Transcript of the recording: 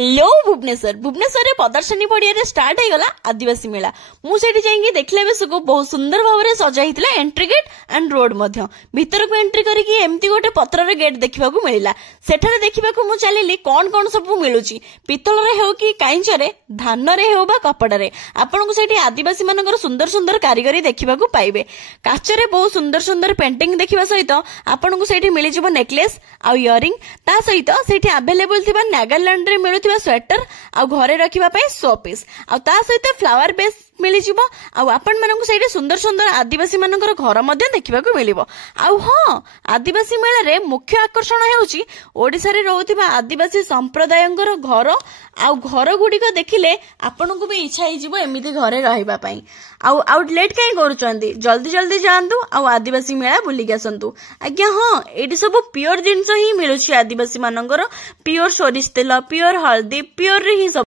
लो भुवनेश्वर भुवनेश्वर प्रदर्शनी पड़िया स्टार्ट होगा आदिवासी मेला मुझे जाइए देखला बेसक बहुत सुंदर भाव में सजा होता एंट्री गेट एंड रोड भीतर को एंट्री करके एमती गोटे पथर गेट देखा मिलला सेठारे देखा मुझे चलिए कौन कौन सब मिलूँ पितल हो कि काइंचरे धान हो कपड़े आपन को सेठी आदिवासी मानकर सुंदर सुंदर कारीगरी देखा पाइबे काचरे बहुत सुंदर सुंदर पेंटिंग देखा सहित आपन को सेठी मिल जाव नेकलेस आ इयरिंग ता सहित सेठी अवेलेबल थिबा नागालैंड रे मिलुथिबा स्वेटर आ घरे रखिबा पई शो पीस आ ता सहित फ्लावर बेस मिली जिवो आ आपण मानकु सेठी सुंदर सुंदर आदिवासी मानकर घर मध्ये देखिबा को मिलिबो आ हां आदिवासी मेला रे मुख्य आकर्षण हेउची ओडिसा रे रहउथिबा आदिवासी संप्रदायंकर घर आ घर गुडी को देखिले आपण को भी इच्छा ही जिवो एमिति घरे रहिबा पई आ लेट काई करूचंदी जल्दी जल्दी जांतु आ आदिवासी मेला बुली के आसंतु आज्ञा हां एडी सब प्योर जिंस ही मिलुची आदिवासी मानकर प्योर सोरिष तेल प्योर हल्दी प्योर रे ही